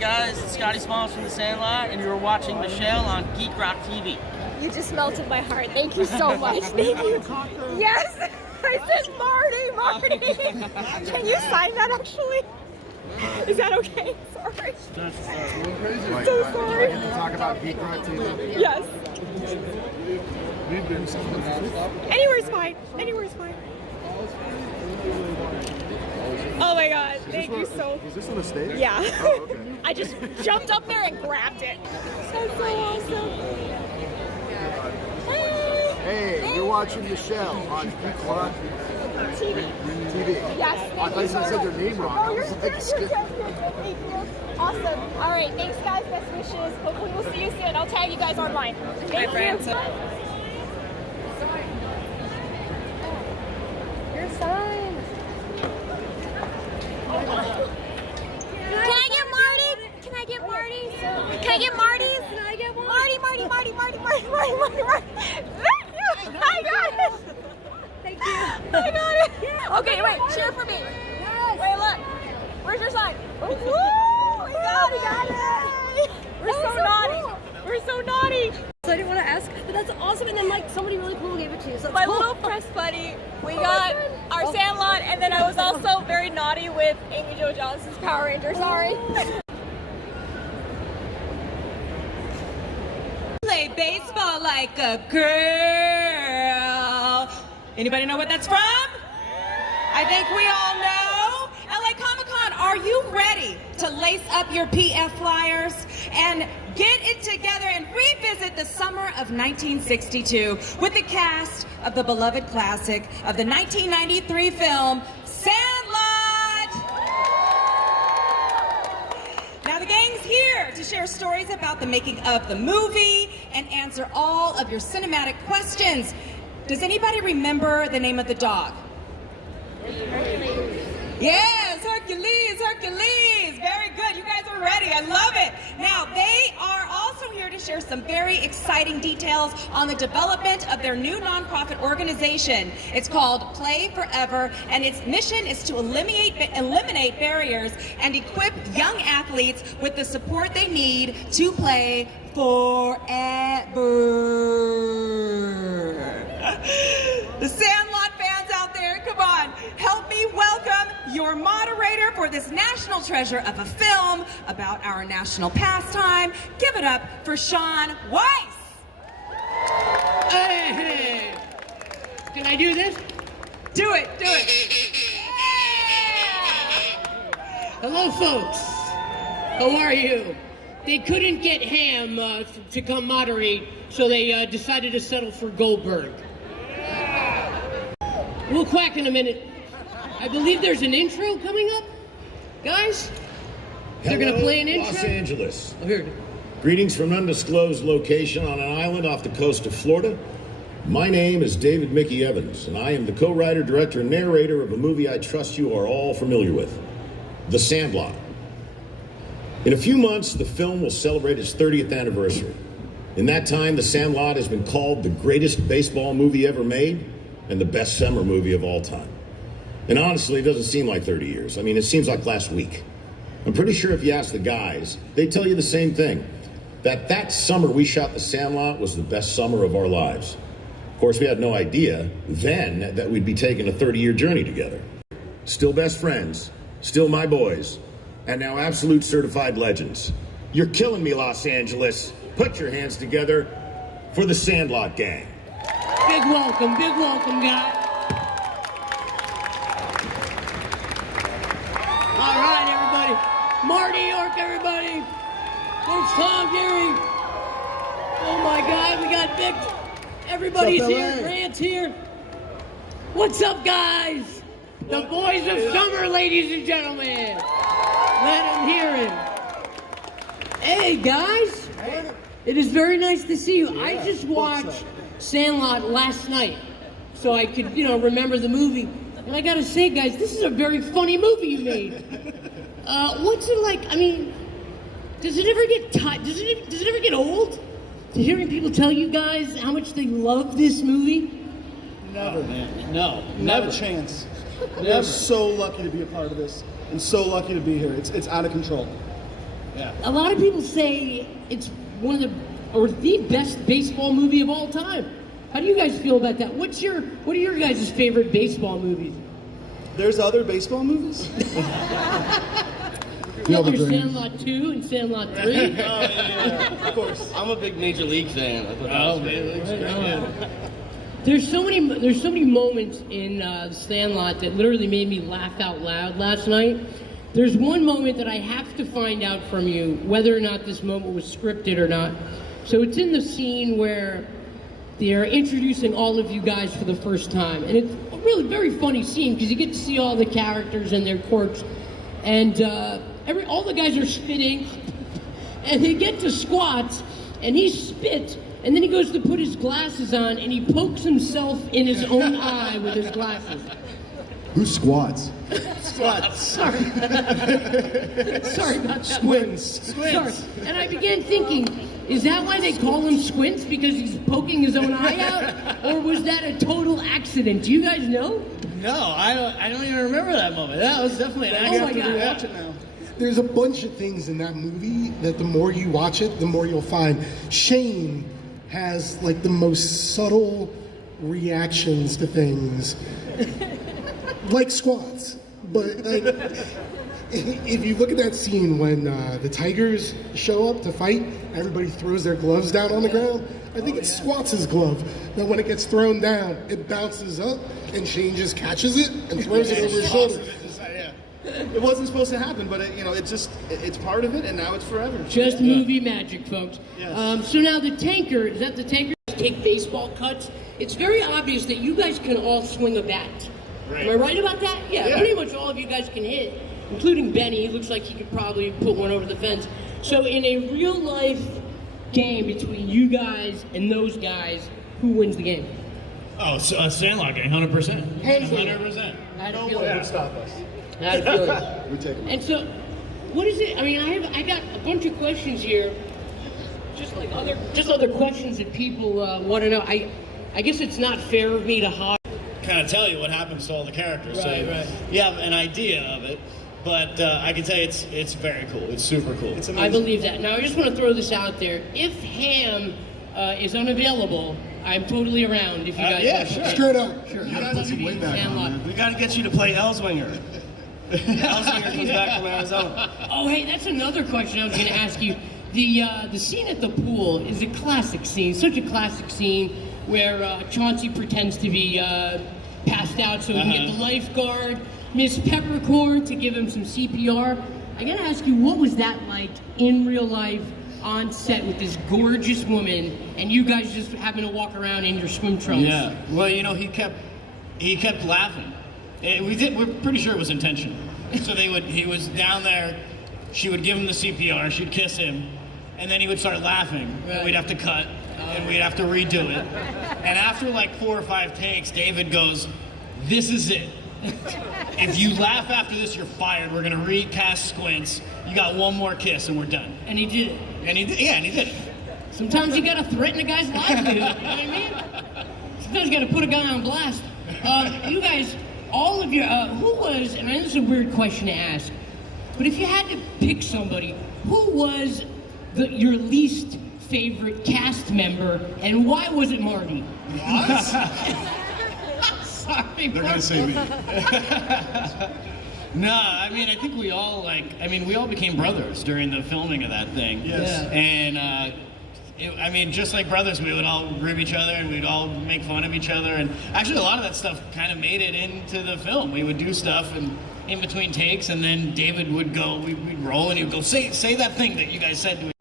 guys, it's Scotty Smalls from the Sandlot, and you're watching Michelle on Geek Rock TV. You just melted my heart. Thank you so much. Thank you. Yes, I said Marty. Can you sign that actually? Is that okay? Sorry. So sorry. Can you talk about Geek Rock TV? Yes. Anywhere's fine. Anywhere's fine. Oh my God, thank you so much. Is this on the stage? Yeah. Oh, okay. I just jumped up there and grabbed it. That's so awesome. Hey, you're watching Michelle on Geek Rock TV. I Yes, thought you said your name wrong. Oh, you're good. Thank you. Awesome. All right, thanks guys. Best wishes. Hopefully we'll see you soon. I'll tag you guys online. Thank you. Your sign. Can I get Marty? Can I get Marty? Can I get Marty's? Can I get one? Marty. Thank you. I got it. Thank you. I got it. Yeah. Okay, wait. Cheer for me. Yes. Wait, look. Where's your sign? Woo! We got it. We're so naughty. Cool. We're so naughty. So I didn't want to ask, but that's awesome. And then like somebody really cool gave it to you. So My cool. little press buddy. We got our Sandlot, and then I was also very naughty with Amy Jo Johnson's Power Ranger. Sorry. Play baseball like a girl. Anybody know what that's from? I think we all know. LA Comic-Con, are you ready to lace up your PF flyers and get it together and revisit the summer of 1962 with the cast of the beloved classic of the 1993 film, Sandlot? Now the gang's here to share stories about the making of the movie and answer all of your cinematic questions. Does anybody remember the name of the dog? Yes, Hercules. Very good. You guys are ready. I love it. Now, they are also here to share some very exciting details on the development of their new nonprofit organization. It's called Play Forever, and its mission is to eliminate barriers and equip young athletes with the support they need to play forever. The Sandlot fans out there, come on, help me welcome your moderator for this national treasure of a film about our national pastime. Give it up for Sean Weiss. Hey! Can I do this? Do it. Hello, folks. How are you? They couldn't get Ham to come moderate, so they decided to settle for Goldberg. We'll quack in a minute. I believe there's an intro coming up. Guys, they're going to play an intro? Los Angeles. Oh, here. Greetings from an undisclosed location on an island off the coast of Florida. My name is David Mickey Evans, and I am the co-writer, director, and narrator of a movie I trust you are all familiar with, The Sandlot. In a few months, the film will celebrate its 30th anniversary. In that time, The Sandlot has been called the greatest baseball movie ever made and the best summer movie of all time. And honestly, it doesn't seem like 30 years. I mean, it seems like last week. I'm pretty sure if you ask the guys, they'd tell you the same thing. That summer we shot The Sandlot was the best summer of our lives. Of course, we had no idea then that we'd be taking a 30-year journey together. Still best friends, still my boys, and now absolute certified legends. You're killing me, Los Angeles. Put your hands together for the Sandlot gang. Big welcome, guys. All right, everybody. Marty York, everybody. There's Tom, Gary. Oh my God, we got Vic. Everybody's here. Grant's here. What's up, guys? The boys of summer, ladies and gentlemen. Let them hear it. Hey, guys. It is very nice to see you. I just watched Sandlot last night, so I could, remember the movie. And I gotta say, guys, this is a very funny movie you made. What's it like? I mean, does it ever get does it ever get old? To hearing people tell you guys how much they love this movie? Never, man. No, Not a chance. We're so lucky to be a part of this, and so lucky to be here. It's out of control. A lot of people say it's one of the best baseball movie of all time. How do you guys feel about that? What are your guys' favorite baseball movies? There's other baseball movies? There's Sandlot 2 and Sandlot 3. Yeah. Of course. I'm a big Major League fan. There's so many moments in Sandlot that literally made me laugh out loud last night. There's one moment that I have to find out from you whether or not this moment was scripted or not. So it's in the scene where they're introducing all of you guys for the first time, and it's a really very funny scene because you get to see all the characters and their quirks, and all the guys are spitting, and they get to Squats, and he spits, and then he goes to put his glasses on, and he pokes himself in his own eye with his glasses. Who squats? Squats. Sorry. Sorry about that. Squints. Sorry. And I began thinking, is that why they call him Squints? Because he's poking his own eye out? Or was that a total accident? Do you guys know? No, I don't even remember that moment. That was definitely an accident. Oh my God. Watch it now. There's a bunch of things in that movie that the more you watch it, the more you'll find. Shane has like the most subtle reactions to things. Like Squats, but like, if you look at that scene when the Tigers show up to fight, everybody throws their gloves down on the ground. I think it's Squats' glove. That when it gets thrown down, it bounces up, and Shane just catches it and throws it over his shoulder. It wasn't supposed to happen, but it's part of it, and now it's forever. Just movie magic, folks. Yes. So now the tanker, is that the tanker take baseball cuts? It's very obvious that you guys can all swing a bat. Right. Am I right about that? Yeah, pretty much all of you guys can hit, including Benny. He looks like he could probably put one over the fence. So in a real life game between you guys and those guys, who wins the game? Oh, Sandlot game, 100%. 100%. I had a feeling. Would stop us. I had a feeling. We take them. And so, what is it? I mean, I got a bunch of questions here, just other questions that people want to know. I guess it's not fair of me to hide. Kind of tell you what happens to all the characters, Right, so right. you have an idea of it. But I can tell you it's very cool. It's super cool. It's I amazing. believe that. Now, I just want to throw this out there. If Ham is unavailable, I'm totally around. If you guys yeah, want to sure. play. Straight up. Sure. You gotta put some weight back on, Sandlot. man. We got to get you to play Ellswinger. Ellswinger comes back from Arizona. Oh, hey, that's another question I was going to ask you. The scene at the pool is a classic scene, such a classic scene where Chauncey pretends to be passed out so he can get the lifeguard, Miss Peppercorn to give him some CPR. I got to ask you, what was that like in real life on set with this gorgeous woman and you guys just happen to walk around in your swim trunks? Yeah. Well, he kept laughing. We're pretty sure it was intentional. So he was down there, she would give him the CPR, she'd kiss him, and then he would start laughing. Right. And we'd have to cut, and we'd have to redo it. And after like 4 or 5 takes, David goes, "This is it. If you laugh after this, you're fired. We're gonna recast Squints. You got one more kiss, and we're done." And he did it. And he did it. Sometimes you gotta threaten a guy's livelihood, you know what I mean? Sometimes you gotta put a guy on blast. You guys, all of you, who was, and I know this is a weird question to ask, but if you had to pick somebody, who was your least favorite cast member, and why was it Marty? Sorry, They're gonna say me. No, I mean, I think we all became brothers during the filming of that thing. Yes. And, just like brothers, we would all rib each other and we'd all make fun of each other. And actually, a lot of that stuff kind of made it into the film. We would do stuff and in between takes, and then David would go, we'd roll, and he would go, say that thing that you guys said to me.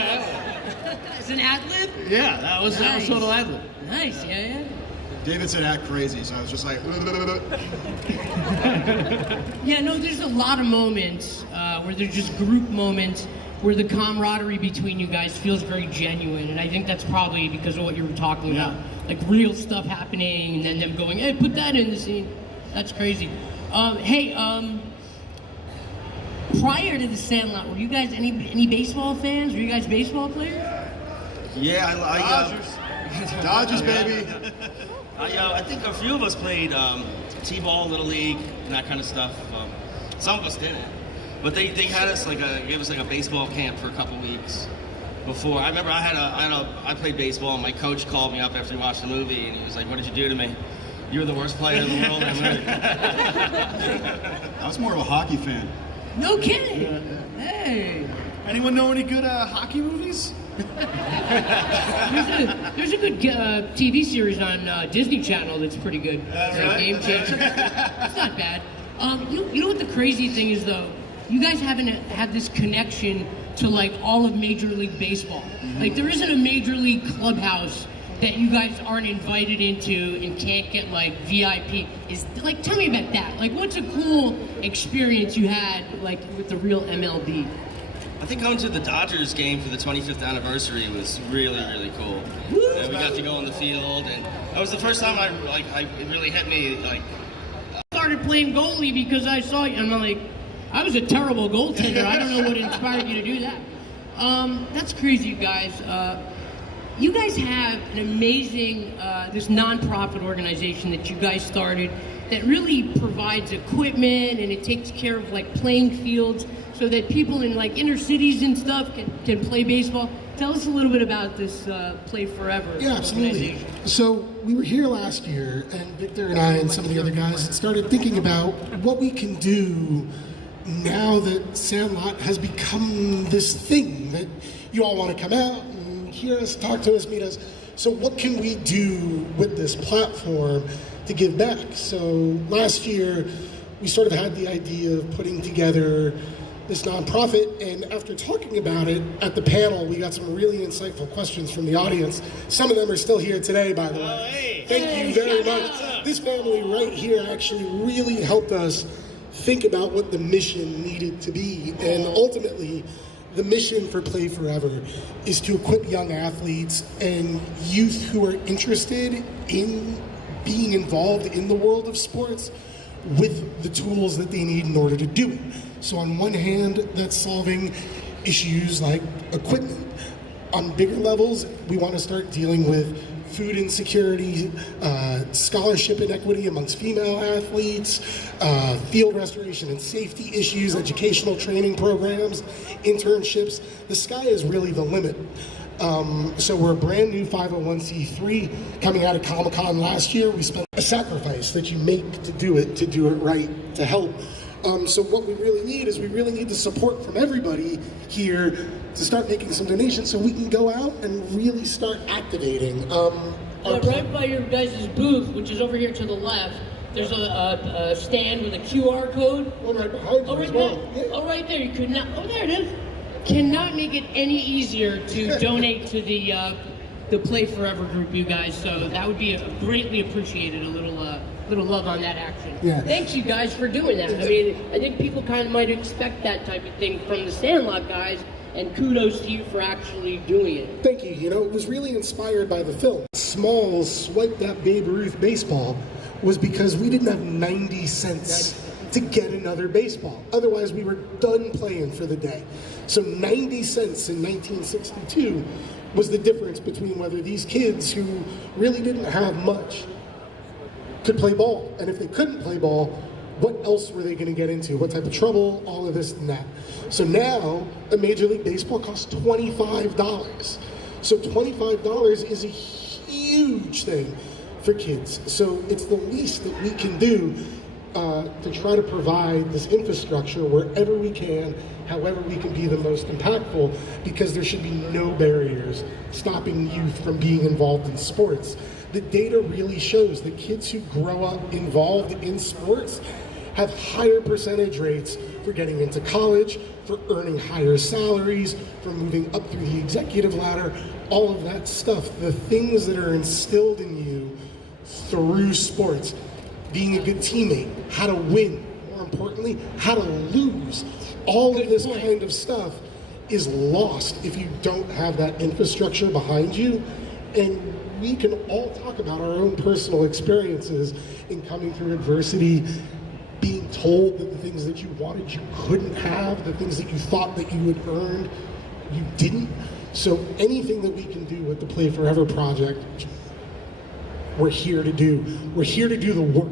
It's an ad-lib? Yeah, that was total ad-lib. Nice, yeah. David said act crazy, so I was just like, Yeah, no, there's a lot of moments where they're just group moments where the camaraderie between you guys feels very genuine, and I think that's probably because of what you were talking about. Like real stuff happening, and then them going, "Hey, put that in the scene." That's crazy. Prior to the Sandlot, were you guys any baseball fans? Were you guys baseball players? Yeah, Dodgers, baby. I think a few of us played T-ball, Little League, and that kind of stuff. Some of us didn't. But they had us gave us like a baseball camp for a couple weeks before. I remember I played baseball, and my coach called me up after he watched the movie, and he was like, "What did you do to me? You were the worst player in the world." I was more of a hockey fan. No kidding. Hey. Anyone know any good hockey movies? There's a good TV series on Disney Channel that's pretty good. It's like Game Changer. It's not bad. You know what the crazy thing is though? You guys haven't had this connection to like all of Major League Baseball. Like there isn't a Major League clubhouse that you guys aren't invited into and can't get like VIP. Tell me about that. Like what's a cool experience you had like with the real MLB? I think going to the Dodgers game for the 25th anniversary was really, really cool. And we got to go on the field, and that was the first time it really hit me. Like, I started playing goalie because I saw you, and I'm like, I was a terrible goaltender. I don't know what inspired you to do that. That's crazy, you guys. You guys have an amazing, this nonprofit organization that you guys started that really provides equipment, and it takes care of like playing fields so that people in like inner cities and stuff can play baseball. Tell us a little bit about this Play Forever. Yeah, absolutely. So we were here last year, and Victor and I and some of the other guys started thinking about what we can do now that Sandlot has become this thing that you all want to come out and hear us, talk to us, meet us. So what can we do with this platform to give back? So last year, we sort of had the idea of putting together this nonprofit, and after talking about it at the panel, we got some really insightful questions from the audience. Some of them are still here today, by the way. Thank you very much. This family right here actually really helped us think about what the mission needed to be, and ultimately, the mission for Play Forever is to equip young athletes and youth who are interested in being involved in the world of sports with the tools that they need in order to do it. So on one hand, that's solving issues like equipment. On bigger levels, we want to start dealing with food insecurity, scholarship inequity amongst female athletes, field restoration and safety issues, educational training programs, internships. The sky is really the limit. So we're a brand new 501c3 coming out of Comic-Con last year. We spent a sacrifice that you make to do it right, to help. So what we really need is we really need the support from everybody here to start making some donations so we can go out and really start activating. Right by your guys' booth, which is over here to the left, there's a stand with a QR code. One right behind you as well. Yeah. Oh, right there. You could not. Oh, there it is. Cannot make it any easier to donate to the Play Forever group, you guys. So that would be greatly appreciated. A little love on that action. Yeah. Thanks, you guys, for doing that. I mean, I think people kind of might expect that type of thing from the Sandlot guys, and kudos to you for actually doing it. Thank you. You know, it was really inspired by the film. Smalls swiped that Babe Ruth baseball was because we didn't have 90 cents to get another baseball. Otherwise, we were done playing for the day. So 90 cents in 1962 was the difference between whether these kids who really didn't have much could play ball. And if they couldn't play ball, what else were they going to get into? What type of trouble? All of this and that. So now, a Major League Baseball costs $25. So $25 is a huge thing for kids. So it's the least that we can do to try to provide this infrastructure wherever we can, however we can be the most impactful, because there should be no barriers stopping youth from being involved in sports. The data really shows that kids who grow up involved in sports have higher percentage rates for getting into college, for earning higher salaries, for moving up through the executive ladder, all of that stuff. The things that are instilled in you through sports, being a good teammate, how to win, more importantly, how to lose, all of this kind of stuff is lost if you don't have that infrastructure behind you. And we can all talk about our own personal experiences in coming through adversity, being told that the things that you wanted you couldn't have, the things that you thought that you had earned, you didn't. So anything that we can do with the Play Forever project, we're here to do. We're here to do the work.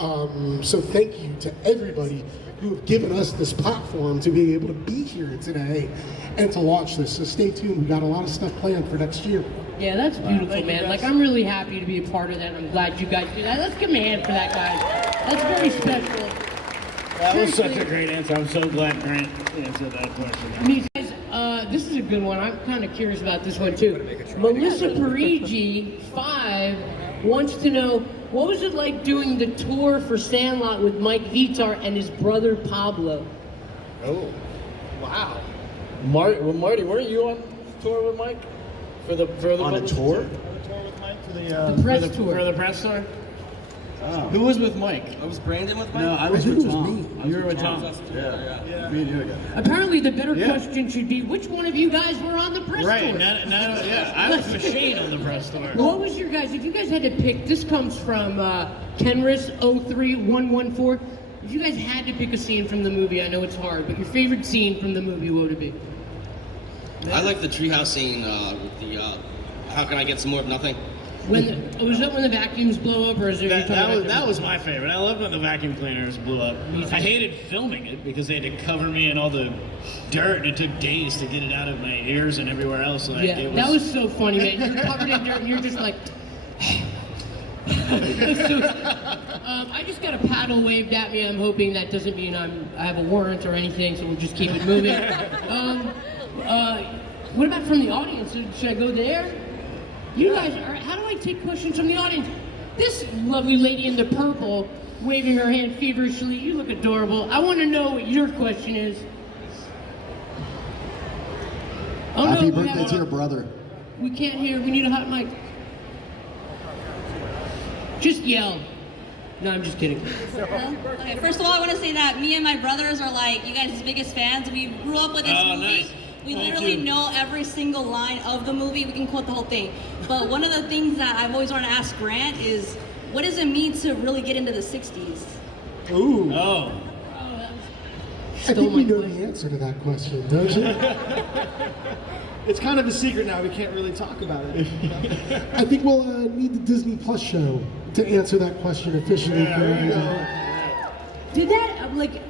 So thank you to everybody who have given us this platform to be able to be here today and to launch this. So stay tuned. We got a lot of stuff planned for next year. Yeah, that's beautiful, man. Like, I'm really happy to be a part of that. I'm glad you guys do that. Let's give them a hand for that, guys. That's very special. That was such a great answer. I'm so glad Grant answered that question. I mean, guys, this is a good one. I'm kind of curious about this one, too. Melissa Parigi, 5, wants to know, what was it like doing the tour for Sandlot with Mike Vitar and his brother Pablo? Oh, wow. Marty, weren't you on tour with Mike? For the On a tour? For the press tour. For the press tour? Oh. Who was with Mike? Was Brandon with Mike? No, I was think with it was Tom. me. You were with Tom. Yeah. Me and you again. Apparently, the better Yeah. question should be, which one of you guys were on the press Right, tour? yeah. I was with Shane on the press tour. What was your guys, if you guys had to pick, this comes from Kenris 03114. If you guys had to pick a scene from the movie, I know it's hard, but your favorite scene from the movie, what would it be? I like the treehouse scene with the how can I get some more of nothing? Was that when the vacuums blow up, or is there? That was my favorite. I loved when the vacuum cleaners blew up. I hated filming it because they had to cover me in all the dirt, and it took days to get it out of my ears and everywhere else. Like, Yeah, that was so funny, man. You're covered in dirt, and you're just like. I just got a paddle waved at me. I'm hoping that doesn't mean I have a warrant or anything, so we'll just keep it moving. What about from the audience? Should I go there? You guys, how do I take questions from the audience? This lovely lady in the purple, waving her hand feverishly, you look adorable. I want to know what your question is. Oh, Happy no, birthday to your brother. we can't hear. We need a hot mic. Just yell. No, I'm just kidding. Okay, first of all, I want to say that me and my brothers are like you guys' biggest fans. We grew up with this movie. Nice. We literally know every single line of the movie. We can quote the whole thing. But one of the things that I've always wanted to ask Grant is, what does it mean to really get into the 60s? Ooh. Oh. I think we know the answer to that question, don't you? It's kind of a secret now. We can't really talk about it. I think we'll need the Disney Plus show to answer that question officially. Did that, like,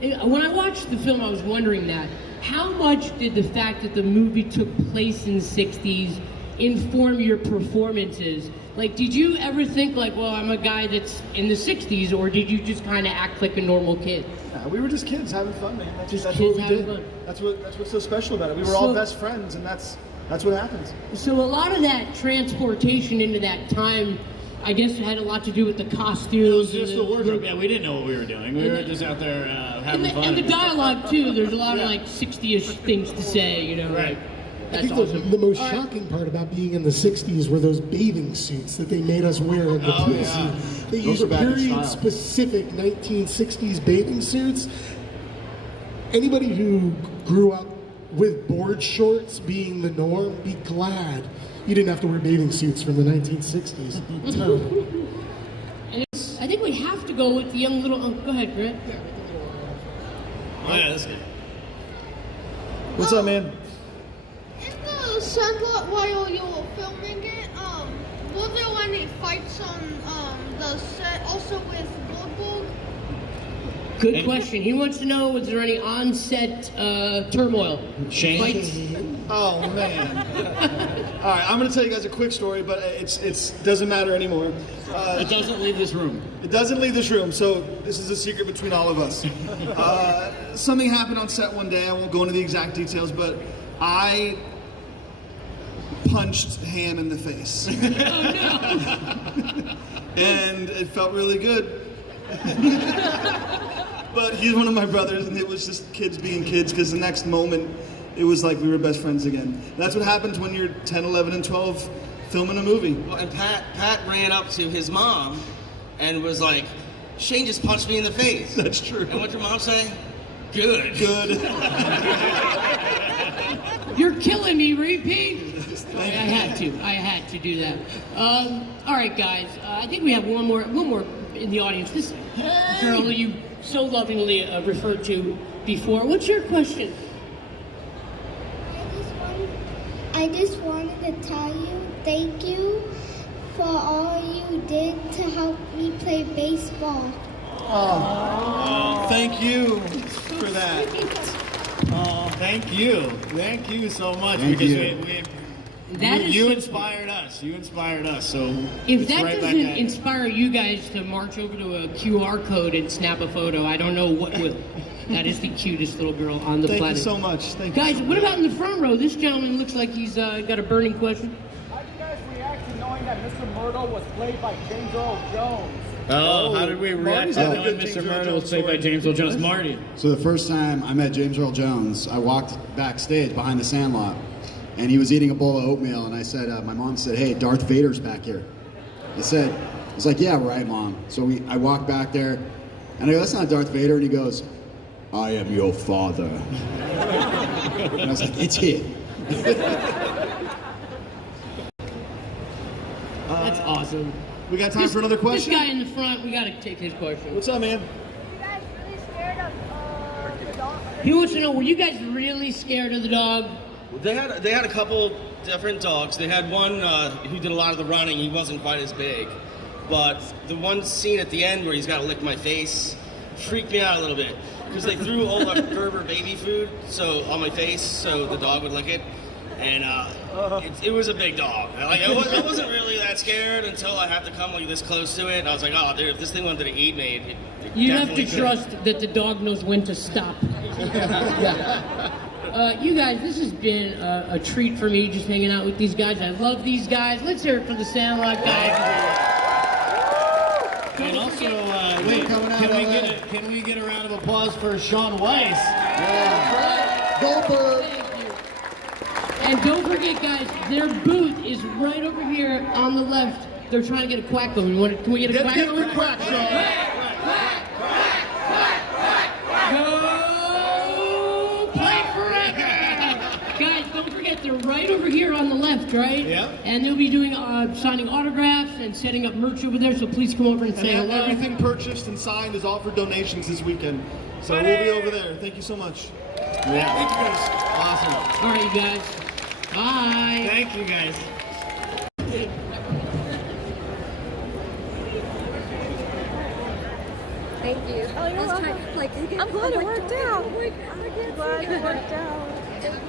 when I watched the film, I was wondering that. How much did the fact that the movie took place in the 60s inform your performances? Like, did you ever think, like, well, I'm a guy that's in the 60s, or did you just kind of act like a normal kid? We were just kids having fun, man. That's Just what kids we having did. fun. That's what's so special about it. We were all best friends, and that's what happens. So a lot of that transportation into that time, I guess it had a lot to do with the costumes. It was just the wardrobe. Yeah, we didn't know what we were doing. We were just out there having fun. And the dialogue, too. There's a lot of, like, 60-ish things to say, you know. Right. I That's think awesome. the most shocking part about being in the 60s were those bathing suits that they made us wear in the pool scene. They Those used are back in style. period-specific 1960s bathing suits. Anybody who grew up with board shorts being the norm, be glad you didn't have to wear bathing suits from the 1960s. Terrible. I think we have to go with the young little... Oh, go ahead, Grant. Oh, yeah, that's good. What's up, man? In the Sandlot while you were filming it, were there any fights on the set also with Goldberg? Good question. He wants to know, was there any on-set turmoil? Shane? Fights? Oh man! All right, I'm gonna tell you guys a quick story, but it's doesn't matter anymore. It doesn't leave this room. It doesn't leave this room, so this is a secret between all of us. Something happened on set one day. I won't go into the exact details, but I punched Ham in the face. Oh, no. And it felt really good. But he's one of my brothers, and it was just kids being kids, because the next moment, it was like we were best friends again. That's what happens when you're 10, 11, and 12 filming a movie. Well, and Pat ran up to his mom and was like, Shane just punched me in the face. That's true. And what'd your mom say? Good. Good. You're killing me, repeat. I had to do that. All right, guys. I think we have one more in the audience. This girl who you so lovingly referred to before. What's your question? I just wanted to tell you thank you for all you did to help me play baseball. Oh, thank you for that. Oh, thank you so much. Thank because you. You inspired us. You inspired us. So If it's that right back doesn't at you. inspire you guys to march over to a QR code and snap a photo, I don't know what will. That is the cutest little girl on the Thank planet. you so much. Thank you. Guys, so what much. about in the front row? This gentleman looks like he's got a burning question. How did you guys react to knowing that Mr. Myrtle was played by James Earl Jones? Oh, how did we react to Marty's got a knowing good James Mr. Earl Myrtle Jones was played by story. James Earl Jones? Marty. So the first time I met James Earl Jones, I walked backstage behind the Sandlot, and he was eating a bowl of oatmeal, and I said, my mom said, "Hey, Darth Vader's back here." I was like, "Yeah, right, Mom." So I walked back there, and I go, "That's not Darth Vader," and he goes, "I am your father." And I was like, "It's him." That's awesome. We got time for another question? This guy in the front, we got to take his question. What's up, man? You guys really scared of the dog? He wants to know, were you guys really scared of the dog? They had a couple different dogs. They had one who did a lot of the running. He wasn't quite as big, but the one scene at the end where he's got to lick my face freaked me out a little bit because they threw all the Gerber baby food on my face so the dog would lick it, and it was a big dog. Like I wasn't really that scared until I had to come like this close to it, and I was like, oh, dude, if this thing wanted to eat me, it You have to definitely could. trust that the dog knows when to stop. You guys, this has been a treat for me just hanging out with these guys. I love these guys. Let's hear it for the Sandlot guys. And also, can we get a round of applause for Sean Weiss? Goldberg. And don't forget, guys, their booth is right over here on the left. They're trying to get a quack going. Can we get a quack going? Quack, Go play forever! Guys, don't forget, they're right over here on the left, right? Yeah. And they'll be doing signing autographs and setting up merch over there, so please come over and say And hello. everything purchased and signed is all for donations this weekend. So we'll be over there. Thank you so much. Yeah. Thank you guys. Awesome. All right, you guys. Bye. Thank you guys. Thank you. Oh, you're welcome. I'm glad it worked out. I'm glad it worked out. Thank you.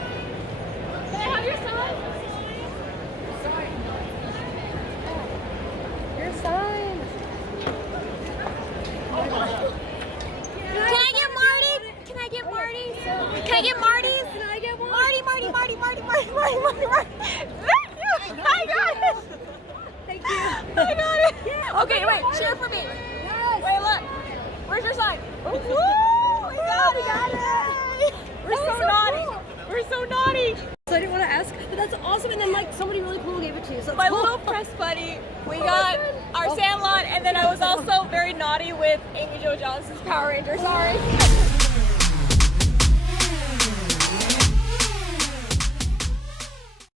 Can I have your sign? Your sign. Can I get Marty? Can I get Marty? Can I get Marty's? Can I get one? Marty. Thank you. I got it. Thank you. I got it. Yeah. Okay, wait. Cheer for me. Yes. Wait, look. Where's your sign? Woo! We got it. We're so naughty. Cool. We're so naughty. So I didn't want to ask, but that's awesome. And then like somebody really cool gave it to you. So My cool. little press buddy. We got our Sandlot, and then I was also very naughty with Amy Jo Johnson's Power Ranger. Sorry.